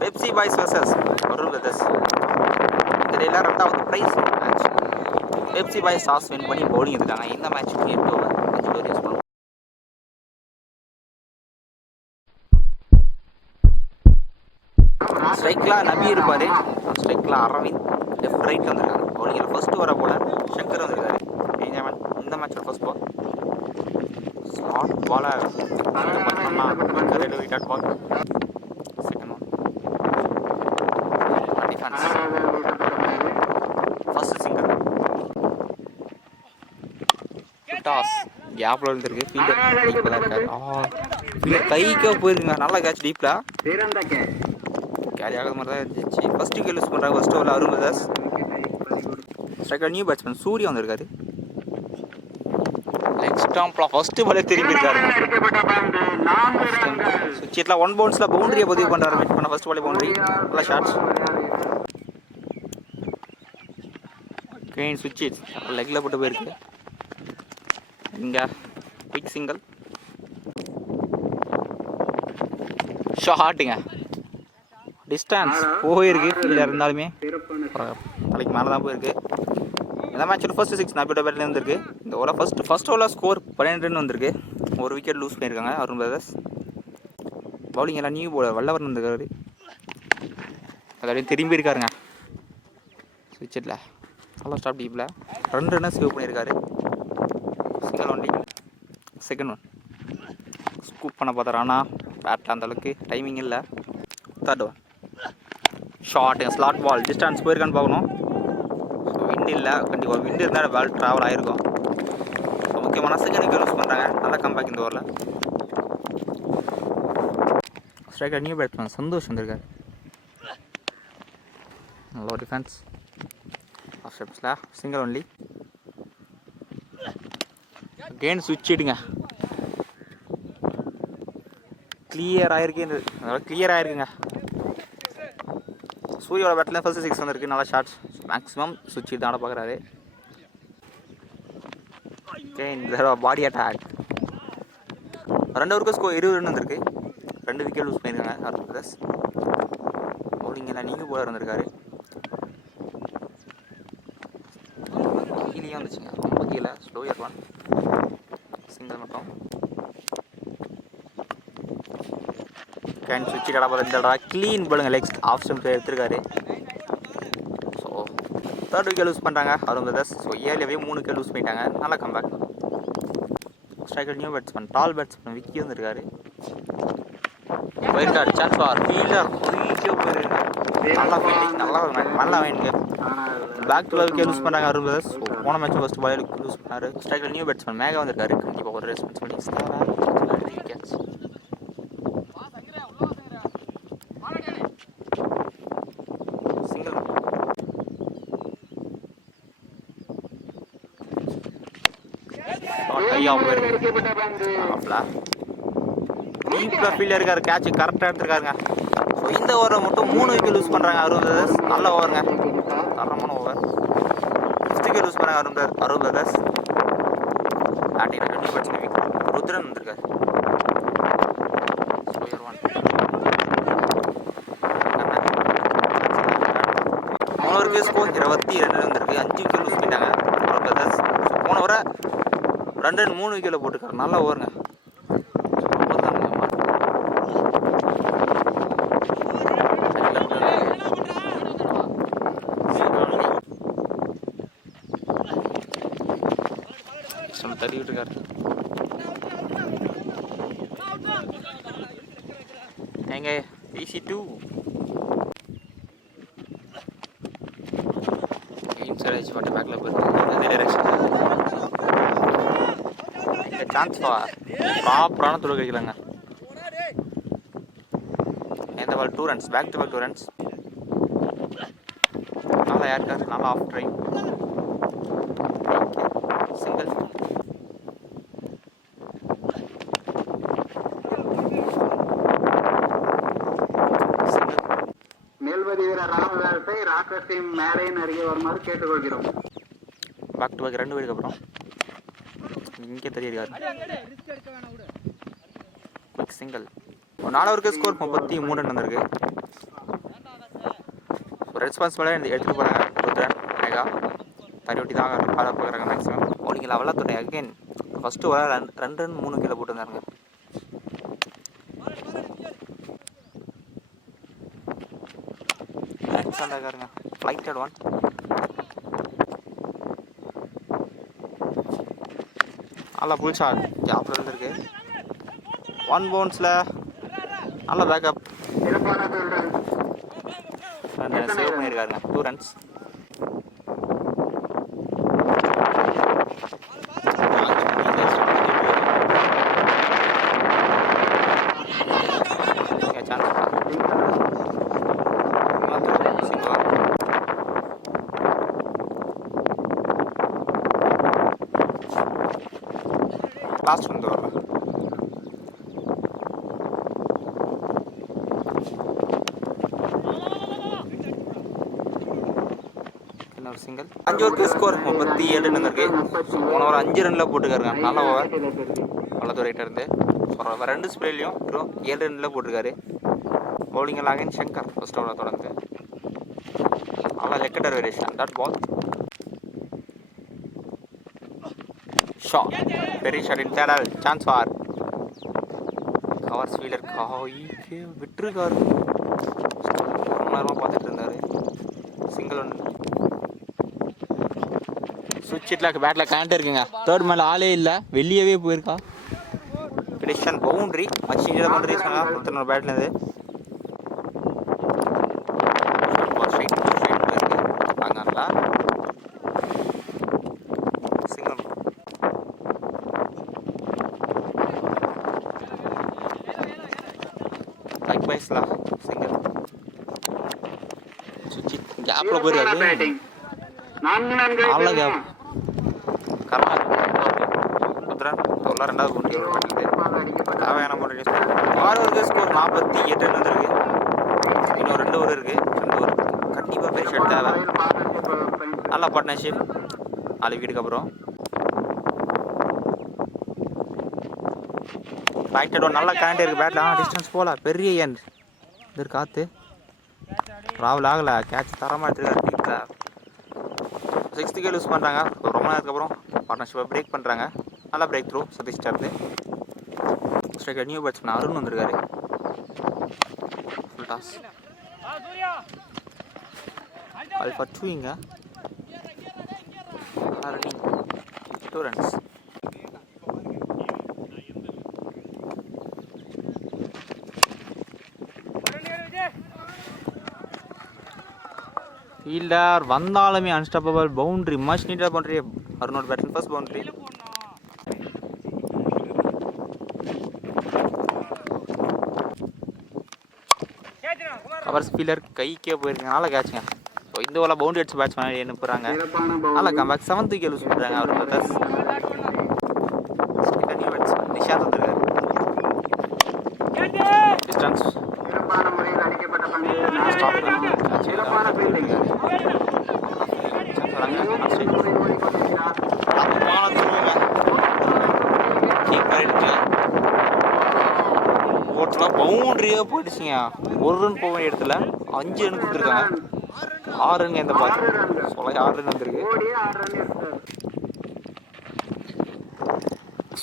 Pepsi boys versus Varun brothers. இதில் ரெண்டாவது prize match. Pepsi boys toss win பண்ணி bowling இருக்காங்க. இந்த மேட்ச் 8 ஓவர் 5 ஓவர் யூஸ் பண்ணுவோம். ஸ்ட்ரைக்கில் நபி இருப்பார், ஸ்ட்ரைக்கில் அரவிந்த், லெஃப்ட் ரைட் வந்துருக்காங்க. பவுலிங்கில் ஃபர்ஸ்ட் வர போல சங்கர் வந்திருக்காரு. இந்த மேட்சோட ஃபர்ஸ்ட் பால் ஸ்லாட் பாலை wicket ball. Second one defence, first சிங்கர் டாஸ் கேப்பில் வந்துருக்கு. ஃபீல்டர் டீப்பில் தான் இருக்காரு. ஃபீல்டர் கைக்கே போயிருக்குங்க. நல்ல கேட்ச் டீப்பில் கேரி ஆகிற மாதிரி தான் இருந்துச்சு. ஃபர்ஸ்ட் விக்கெட் யூஸ் பண்ணுறாங்க. ஃபர்ஸ்ட் ஓவரில் Varun brothers. Striker new batsman Surya வந்திருக்காரு. லெக் ஸ்டாம்பில் ஃபர்ஸ்ட் பாலே திரும்பி இருக்காரு. சுவிட்சில் 1 பவுன்ஸில் பவுண்டரியை பதிவு பண்ணுறாரு. மீட் பண்ண ஃபர்ஸ்ட் பாலே பவுண்டரி. நல்லா ஷார்ட்ஸ். கெயின் சுவிட்ச் லெக்கில் போட்டு போயிருக்கு. இங்கே பிக் சிங்கிள் ஷார்ட்டுங்க. டிஸ்டன்ஸ் போயிருக்கு. இல்லை இருந்தாலுமே தலைக்கு மேலே தான் போயிருக்கு. இந்த மேட்சோட ஃபர்ஸ்ட் 6 நபியோட பேட்டில் வந்துருக்கு. இந்த ஓவரில் ஃபர்ஸ்ட் ஓவரில் ஸ்கோர் 12 ரன் வந்திருக்கு. ஒரு விக்கெட் லூஸ் பண்ணியிருக்காங்க வருண் பிரதர்ஸ். பவுலிங் எல்லாம் நியூ போலர் வல்லவரன் வந்திருக்காரு. அதாவது திரும்பி இருக்காருங்க. சுவிட்சில் நல்லா ஸ்டாப் டீப்பில் 2 ரன்னை சேவ் பண்ணியிருக்காரு. Single only. Second one scoop பண்ண பார்த்தாரு. ஆனால் பேட்டில் அந்தளவுக்கு டைமிங் இல்லை. தேர்ட் ஒன் ஷார்ட்டுங்க. ஸ்லாட் பால் டிஸ்டன்ஸ் போயிருக்கான்னு பார்க்கணும். ஸோ விண்ட் இல்லை. கண்டிப்பாக விண்ட் இருந்தால் பால் ட்ராவல் ஆகிருக்கும். ஸோ முக்கியமான செகண்ட் விக்கெட் யூஸ் பண்ணுறாங்க. நல்லா கம்பேக் இந்த ஓவரில். ஸ்ட்ரைக்கர் நியூ பேட்ஸ்மேன் சந்தோஷ் வந்திருக்காரு. நல்ல டிஃபென்ஸ். ஆஃப் ஸ்டெப்ஸில் சிங்கிள் ஒன்லி. கேன் சுவிட்சிடுங்க. கிளியர் ஆகிருக்குங்க. சூரியோட பேட்டில் ஃபர்ஸ்ட் 6 வந்திருக்கு. நல்லா ஷார்ட்ஸ். மேக்ஸிமம் சுவிட்ச் தான் பார்க்குறாரு. இந்த பாடி அட்டாக் 2 ஓவருக்கு ஸ்கோர் 20 ரன் வந்திருக்கு. 2 விக்கெட் லூஸ் பண்ணியிருக்காங்க வருண் பிரதர்ஸ். பவுலிங் எல்லாம் நீங்க போலர் வந்திருக்காரு. கீழே வந்துச்சுங்க. ரொம்ப கீழே ஸ்லோயர் ஒன் சிங்கிள் மட்டும். கேன் சுவிட்ச் கடை போல இந்த க்ளீன் பாலுங்க. லெக்ஸ் ஆஃப் ஸ்டம்ப் எடுத்திருக்காரு. ஸோ தேர்ட் விக்கெட் லூஸ் பண்ணுறாங்க Varun brothers. So 7 3 wicket loose பண்ணிட்டாங்க. நல்லா comeback. Striker new batsman tall batsman Vicky வந்திருக்காரு. போயிருக்காரு. சான்ஸ் ஃபார் ஃபீல்டர் போயிட்டே போயிருக்காரு. நல்லா ஃபீல்டிங். நல்லா வேணுங்க. பேக் டு விக்கெட் லூஸ் பண்ணுறாங்க வருண் பிரதர்ஸ். ஸோ போன மேட்ச் ஃபர்ஸ்ட் பால் லூஸ் பண்ணாரு. ஸ்ட்ரைக்கர் நியூ பேட்ஸ்மேன் மேகா வந்திருக்காரு. கண்டிப்பாக ஒரு ரெஸ்பான்சிபிலிட்டி விக்கெட்ஸ். ஃபீல்டர் இருக்காரு. கேட்ச் கரெக்டாக எடுத்துருக்காருங்க. ஸோ இந்த ஓவரை மட்டும் 3 விக்கெட் லூஸ் பண்ணுறாங்க வருண் பிரதர்ஸ். நல்ல ஓவருங்க. தரமான ஓவர். 5 விக்கெட் லூஸ் பண்ணுறாங்க Varun brothers. Batting 2 wicket. Rudran வந்திருக்காரு. ஓவருக்கு ஸ்கோர் 22 வந்திருக்கு. 5 விக்கெட் லூஸ் பண்ணிட்டாங்க வருண் பிரதர்ஸ். போன ஓவரை 2 ரன் 3 விக்கெட்டில் போட்டுருக்காரு. நல்ல ஓவருங்க. தட்டி விட்டுருக்காரு. எங்க EC2 கேம்ஸ் மட்டும் பேக்கில் போயிருக்காங்க. சான்ஸ் ப்ராப்பரான துளை கிடைக்கலாங்க. எந்த ball 2 runs. Back to back 2 runs. நல்லா ஏர்கார். நல்லா ஆஃப் ட்ரைவ். சிங்கிள். மேல்வதி வீரர் ராமதாஸை ராக்கத்தின் மேலையின் அருகே வருமாறு கேட்டுக்கொள்கிறோம். பேக் டு பேக் 2 பேருக்கு அப்புறம் இங்கே தெரியாது. Quick single. 4 ஓவருக்கு ஸ்கோர் 33 ரன் வந்திருக்கு. ரெஸ்பான்சிபிளாக எடுத்துகிட்டு போகிறாங்க ருத்ரன் மேகா. தறி ஒட்டி தான் பாட போகிறாங்க மேக்ஸிமம். பவுலிங்கில் அவ்வளோ தொட்டை அகெயின் ஃபஸ்ட்டு வர 2 ரன் 3 கீழே போட்டுருந்தாருங்க. இருக்காருங்க ஃப்ளைட்டட் ஒன். நல்லா புல் ஷாட் ஜாப்பில் இருந்திருக்கு. 1 பவுன்ஸில் நல்ல பேக்கப் சேவ் பண்ணியிருக்காருங்க. 2 ரன்ஸ். லாஸ்ட் வந்து வரல. இன்னொரு சிங்கிள். 5 ஓவருக்கு ஸ்கோர் 37 இருக்கு. போன ஓவர் 5 ரன்ல போட்டுருக்காருங்க. நல்ல ஓவர் வலது ரைட்டாக இருந்து 2 ஸ்பேலையும் 7 ரன்ல போட்டிருக்காரு. பவுலிங்கில் அகைன் சங்கர் ஃபர்ஸ்ட் ஓவரை தொடர்ந்து நல்லா leg cutter variation. That ball shot very shot in தேடல் சான்ஸ் ஃபார் கவர்ஸ் ஃபீல்டர் காய்க்கு விட்டுருக்காரு. ரொம்ப நேரமாக பார்த்துட்டு இருந்தார். Single one. சுவிட்ச் ஹிட்டில் பேட்டில் கனெக்ட் இருக்குங்க. தேர்ட் மேலே ஆளே இல்லை, வெளியவே போயிருக்கா. ப்ரெடிக்ஷன் பவுண்ட்ரி மச்சிங்க பவுண்ட்ரி சொன்னால் ஒருத்தனோட பேட்லேருந்து ஸ்ட்ரைட் போயிருக்கு. அங்கே சிங்கிள். Like வைஸ்லா single. சுவிட்ச் கேப்பில் போயிருக்காரு. நல்ல கேப் கரெக்டாக ரெண்டாவது போட்டி தேவையான முறை. 6 ஓவருக்கு ஸ்கோர் 48 ரன் வந்துருக்கு. இன்னும் 2 ஓவர் இருக்குது. 2 ஓவர் கண்டிப்பாக பெரிய ஷாட் தேவை. நல்ல பார்ட்னர்ஷிப் 4 விக்கெட்டுக்கு அப்புறம். பேக்டட் ஒன் நல்லா கரண்ட் இருக்குது பேட்டில். ஆனால் டிஸ்டன்ஸ் போகல. பெரிய எண்ட் இது காற்று ராவல் ஆகலை. கேட்ச் தரமாக எடுத்துருக்காரு. டீப்பில் 6th விக்கெட் யூஸ் பண்ணுறாங்க. ரொம்ப நேரத்துக்கு அப்புறம் பார்ட்னர்ஷிப்பை பிரேக் பண்ணுறாங்க. நல்லா பிரேக் த்ரூ சதீஷ்டார்ந்து. ஸ்ட்ரைக்கர் நியூ பேட்ஸ்மேன் அருண் வந்திருக்காரு. ஃபுல் டாஸ் அல்ஃபா 2 இங்க 2 ரன்ஸ். ஃபீல்டர் வந்தாலுமே அன்ஸ்டாப்பபிள். பவுண்ட்ரி மச் நீட்டாக பவுண்ட்ரி. அருணோட பேட்டில் ஃபர்ஸ்ட் பவுண்ட்ரி. கவர்ஸ் ஃபீல்டர் கைக்கே போயிருக்காங்க. நல்லா கேட்சுங்க. ஸோ இந்த ஓவரில் பவுண்டரி அடிச்சு பேட்ஸ்மேன் அனுப்புகிறாங்க. நல்லா கம்பேக் 7th விக்கெட் யூஸ் பண்ணுறாங்க. அவர் பிரதர்ஸ் நியூ பேட்ஸ்மேன் நிஷாந்த் வந்துருக்காரு. டிஸ்டன்ஸ் பவுண்டரியாக போயிடுச்சுங்க. 1 ரன் போக வேண்டிய இடத்துல 5 ரன் கொடுத்துருக்காங்க. 6 ரன் எந்த பார்த்து சொல்ல 6 ரன் வந்துருக்கு.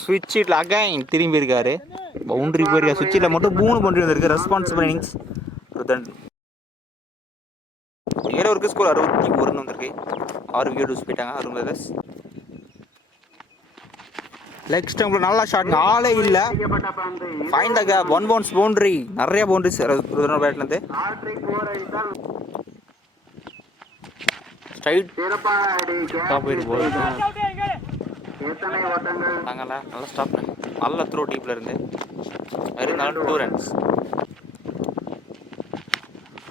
ஸ்விட்ச் ஹிட்டில் அகைன் திரும்பி இருக்காரு. பவுண்டரி போயிருக்காரு. ஸ்விட்ச் ஹிட்டில் மட்டும் 3 பவுண்டரி வந்திருக்கு. Responsible innings. 7 ஓவருக்கு ஸ்கோர் 61 ரன் வந்திருக்கு. 6 விக்கெட் யூஸ் போயிட்டாங்க அருண் பிரதர்ஸ். லெக் ஸ்டம்பில் நல்லா ஷாட்ங்க. ஆளே இல்லை. Fine the gap 1 bounce boundary. நிறைய பவுண்டரிஸ் ருத்ரனோட பேட்லேருந்து. ஸ்ட்ரைட் போயிருக்கு. நாங்களா நல்லா ஸ்டாப் நல்ல த்ரோ டீப்பில் இருந்து இருந்தாலும் 2 ரன்ஸ்.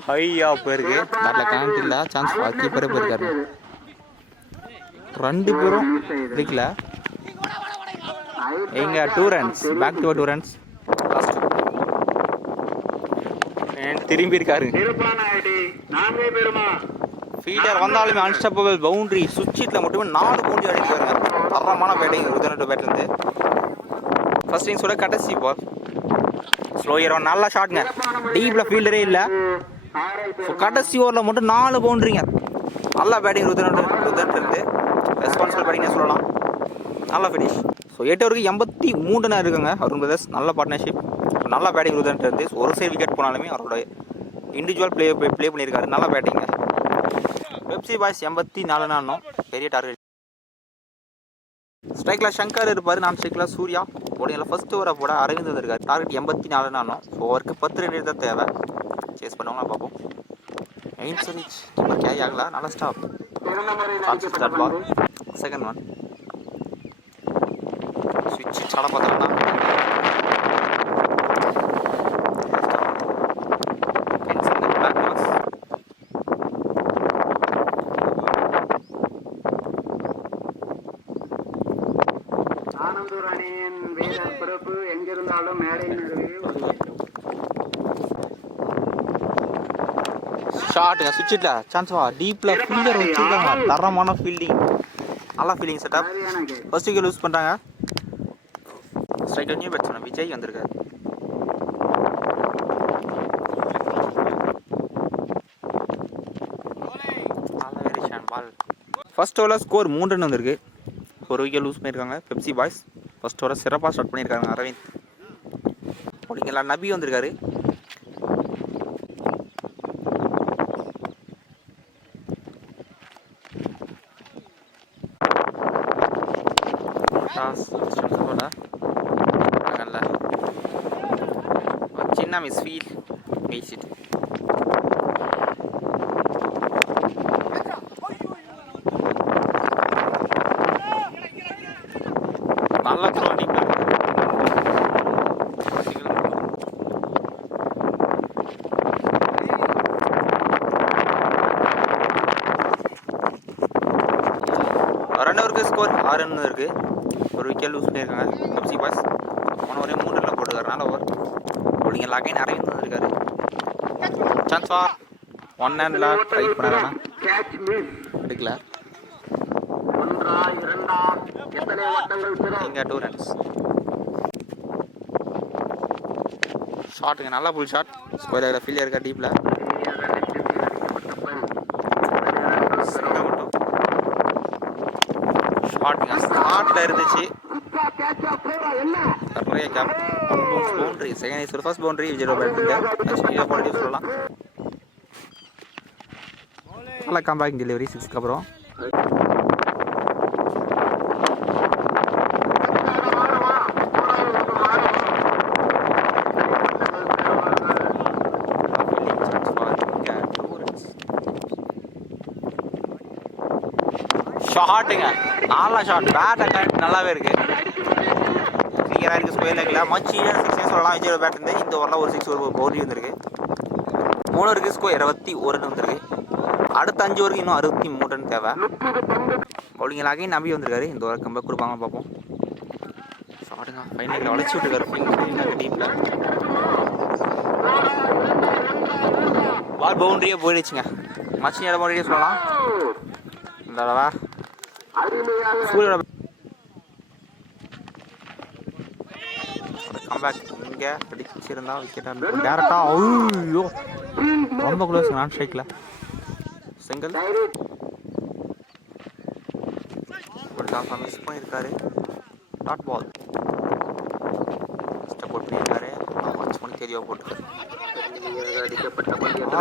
ஹையா போயிருக்கு. பேட்டில் கனெக்ட் இல்லை. சான்ஸ் கீப்பரே போயிருக்காரு. 2 பேரும் பிடிக்கல. எங்க 2 runs back to 2 runs. Last திரும்பி இருக்காரு. ஃபீல்டர் வந்தாலுமே அன்ஸ்டாப்பபிள் பவுண்டரி. சுவிட்ச் ஹிட்டில் மட்டுமே 4 பவுண்டரி அடிக்கிறாங்க. தரமான பேட்டிங் ருத்ரனோட பேட்லேருந்து. ஃபர்ஸ்ட் இன்னிங்ஸோட கடைசி பால். ஸ்லோயர் ஒன் நல்லா ஷாட்ங்க. டீப்பில் ஃபீல்டரே இல்லை. ஸோ கடைசி ஓவரில் மட்டும் 4 பவுண்டரிங்க. நல்லா பேட்டிங் ருதன் இருந்து ரெஸ்பான்சிபிள் பேட்டிங்னே சொல்லலாம். நல்லா ஃபினிஷ். ஸோ 8 ஓவருக்கு 83 இருக்குங்க அருண் பிரதர்ஸ். நல்ல பார்ட்னர்ஷிப். ஸோ நல்லா பேட்டிங் ருதன் இருந்து ஒரு சைடு விக்கெட் போனாலுமே அவரோட இண்டிவிஜுவல் ப்ளே பண்ணியிருக்காரு. நல்லா பேட்டிங்க. பெப்சி பாய்ஸ் 84 ஆனோம். பெரிய டார்கெட். ஸ்ட்ரைக்கில் சங்கர் இருப்பார், நான் ஸ்ட்ரைக்கில் சூர்யா. போலிங்கில் ஃபர்ஸ்ட் ஓவரை போட அரவிந்த் வந்திருக்காரு. டார்கெட் 84 ஆனோம். ஸோ அவருக்கு 10 ரன் தான் தேவை. சேஸ் பண்ணுவாங்களா பார்ப்போம். எய்ம்ஸ் ரீச் கீப்பர் கேரி ஆகலாம். நல்ல stop. Start ball. Second one. ஸ்விட்ச் சட பார்த்தோம்னா ஷாட்டுங்க. சுவிட்சில் சான்ஸ் வா. டீப்பில் ஃபீல்டர் வச்சுருக்காங்க. தரமான ஃபீல்டிங். நல்லா fielding setup. First wicket loose பண்ணுறாங்க. ஸ்ட்ரைக்கர் நியூ பேட்ஸ்மேன் விஜய் வந்திருக்காரு. நல்ல வேரியேஷன் பால். ஃபர்ஸ்ட் ஓவரில் ஸ்கோர் 3 ரன் வந்திருக்கு. ஒரு விக்கெட் லூஸ் பண்ணியிருக்காங்க பெப்சி பாய்ஸ். ஃபர்ஸ்ட் ஓவரை சிறப்பாக ஸ்டார்ட் பண்ணியிருக்காங்க அரவிந்த். அப்படிங்களா நபி வந்திருக்காரு. சின்ன மிஸ் ஃபீல் பேசிட்டு நல்லா த்ரோனிங். ரன் ஓவருக்கு ஸ்கோர் 6 ரன் இருக்குது. ஒரு விக்கெட் லூஸ் பண்ணியிருக்காங்க பெப்சி பாய்ஸ். போன ஒரே 3 ரன் போட்டுருக்காரு. நல்ல ஓவர். போலிங்க லாகைன் அரவிந்த் வந்திருக்காரு. சான்ஸ் ஃபார் 1 ரன்ல ட்ரை பண்ணாரா எடுக்கல. இங்கே 2 ரன்ஸ். ஷாட்டுங்க. நல்லா புல் ஷாட். ஸ்கொயர் ஃபீல்டர் இருக்கா டீப்பில். ஷாட்டுங்க. ஸ்மார்ட்டில் இருந்துச்சு. நிறைய gap. Boundary. Second is first boundary Vijay bat சொல்லலாம். நல்லா கம்பேக் டெலிவரி 6க்கு அப்புறம். ஷாட்டுங்க. நல்லா ஷாட். பேட் அட்டாக் நல்லாவே இருக்கு. கிளியராக இருக்குது. ஸ்கொயர் லெக்கில் மச்சியாக 6 சொல்லலாம். விஜயோட பேட் இருந்து இந்த ஓவரில் ஒரு 6 ஒரு பவுண்டரி வந்திருக்கு. 3 ஓவருக்கு ஸ்கோர் 21 ரன் வந்திருக்கு. அடுத்த 5 ஓவருக்கு இன்னும் 63 ரன் தேவை. பவுலிங் லாகைன் நம்பி வந்திருக்காரு. இந்த ஓவர் கம்பேக் கொடுப்பாங்க பார்ப்போம். ஷாட்டுங்க. ஃபைனலில் வளைச்சி விட்டுருக்காரு ஃபீல்டில் டீப்பில். பால் பவுண்டரியே போயிடுச்சுங்க. மச்சியோட பவுண்டரியே சொல்லலாம். இந்த தடவை சூரியோட கம்பேக் இங்கே அடிச்சிருந்தா விக்கெட்டாக டேரக்டாக. ஐயோ ரொம்ப க்ளோஸ். நான் ஸ்ட்ரைக்கில் சிங்கிள். ஒரு டாஸாக மிஸ் பண்ணியிருக்காரு. Dot ball. ஸ்டெப் அவுட் பண்ணியிருக்காரு. வாட்ச் பண்ணி தெளிவாக போட்டுருக்காரு.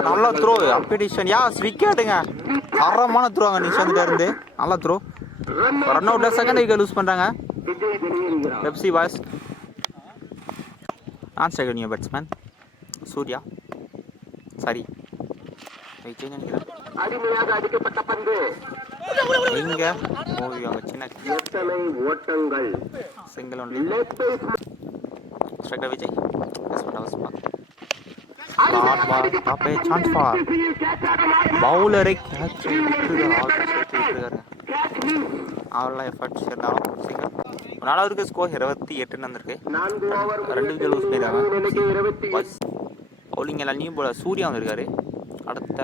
நல்லா த்ரோ. அப்பிடிஷன் யாஸ் விக்கெட்டுங்க. தரமான த்ரோ அங்கே நிஷாந்துட்டே இருந்து. நல்லா த்ரோ. ரன் அவுட்டில் செகண்ட் விக்கெட் லூஸ் பண்ணுறாங்க பெப்சி பாய்ஸ். நான் ஸ்ட்ரைக்கர் நியூ பேட்ஸ்மேன் சூர்யா. சரி விஜய் நினைக்கிறேன். இங்கே ஓவியம் சின்ன single only. Striker Vijay. Chance for பவுலரை கேட்ச் விட்டுருக்காரு. அவரெல்லாம் எஃபர்ட்ஸ் இருந்தாலும் சிங்கிள். 4 ஸ்கோர் 28 வந்திருக்கு. 2 விக்கெட் லூஸ் பண்ணியிருக்காங்க. பவுலிங் எல்லாம் நியூ போல சூர்யா வந்திருக்காரு. அடுத்த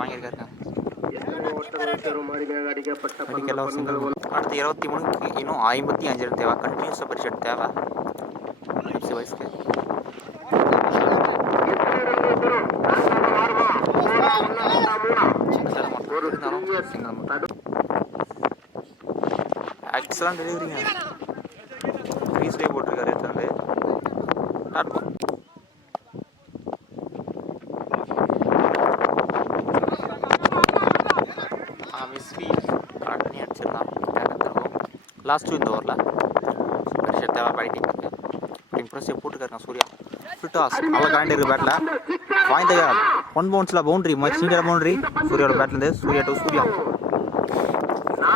வாங்கியிருக்காரு. அடுத்து 23க்கு இன்னும் 55 ரன் தேவை. கண்டினியூஸாக பரிசெட் தேவை. போயிடுச்சு வயசுக்கு. இருந்தாலும் சிங்கிள் மட்டும். எக்ஸலன்ட் டெலிவரிங்க. ஃப்ரீஸ்லேயே போட்டிருக்காரு எடுத்து மிஸ்வி பண்ணி அடிச்சிருந்தான். லாஸ்ட்டு இந்த ஓவரில் ஷர்ட் தேவை பேட்டிங் இம்ப்ரெஸ்ஸிவ் போட்டுக்காருங்க சூர்யா. ஃபிட்டாஸ் நல்லா கரண்ட் இருக்குது பேட்டில். பாயிண்ட் 1 பவுன்ஸில் பவுண்ட்ரி சீனியர் பவுண்ட்ரி சூர்யாவோட பேட்லேருந்து. சூர்யா டு சூர்யா.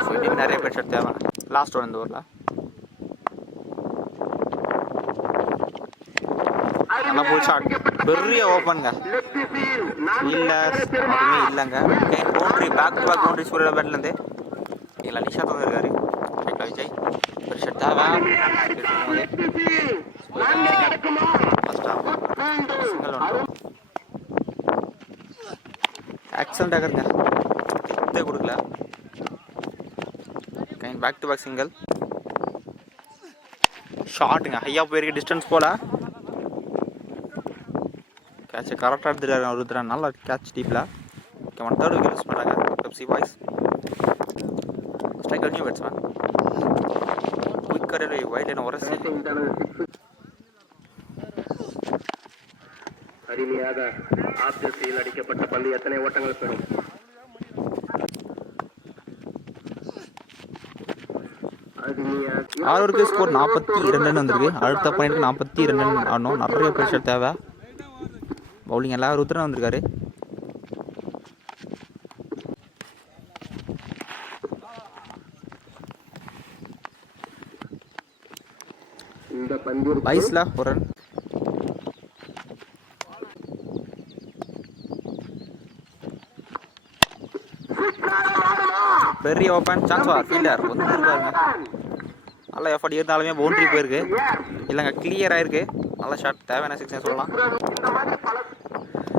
சூர்யாவுக்கு நிறைய பேர் ஷர்ட் தேவை. லாஸ்ட் ஓவர் இந்த ஓவரில் நல்லா போல் ஷாட். பெரிய ஓப்பனுங்க. இல்லை அதுவுமே இல்லைங்க. Boundary back to back boundary Surya பேட்லேருந்து. இல்லை நிஷாத் வந்துருக்காரு. விஜய் ஒரு ஷர்ட் தேவை. சிங்கிள் ஒன்று ஆக்சன்ட் ஆகுதுங்க. இதே கொடுக்கல. பேக் டு பேக் சிங்கிள் ஷாட்டுங்க. ஹையாக போயிருக்கு. டிஸ்டன்ஸ் போல கேட்சை கரெக்டாக எடுத்துருக்காரு ஒருத்தர். நல்லா கேட்ச் டீப்பில். ஓகே 1/3 விக்கெட் யூஸ் பண்ணுறாங்க Pepsi boys. Strike new batsman quicker wide line உரசி அருமையாக ஆப் திசையில் அடிக்கப்பட்ட பந்து எத்தனை ஓட்டங்கள் பெறும்? ஆரோருக்கு ஸ்கோர் 42 ரன் வந்திருக்கு. அடுத்த பாயிண்ட்டுக்கு 42 ரன் ஆடணும். நிறைய ப்ரெஷர் தேவை. பவுலிங் எல்லாரும் ருத்ரன் வந்திருக்காரு. வயசுல ஒரு ரன். பெரிய ஓப்பன் சான்ஸ் வா. ஃபீல்டர் வந்து இருப்பாருங்க. நல்லா எஃபர்ட் இருந்தாலுமே பவுண்டரி போயிருக்கு. இல்லைங்க கிளியராக இருக்கு. நல்ல ஷாட். தேவையான 6 சொல்லலாம்.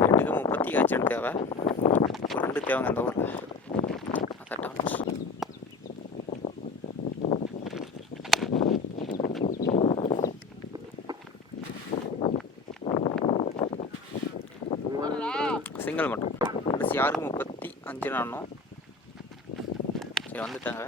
8க்கு 35 தேவை. ஒரு 2 தேவைங்க அந்த ஓவரில். சிங்கிள் மட்டும். கடைசி 6க்கு 35 ஆடணும். சரி வந்துட்டாங்க.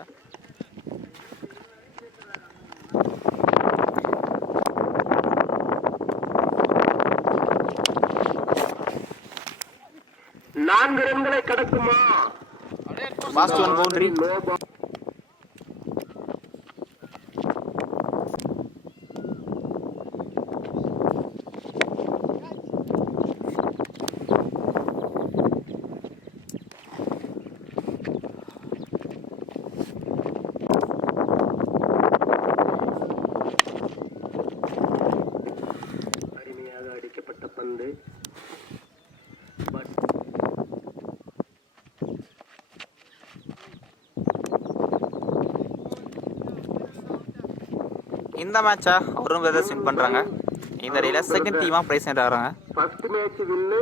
நான்கு ரன்களை கடக்குமா? Last one boundary. அருமையாக அடிக்கப்பட்ட பந்து. இந்த மேட்சை அவரும் பிரதர்ஸ் வின் பண்ணுறாங்க. இந்த அடியில் செகண்ட் டீமாக பிரைஸ் ஆகிறாங்க. ஃபர்ஸ்ட் மேட்ச் வின்னு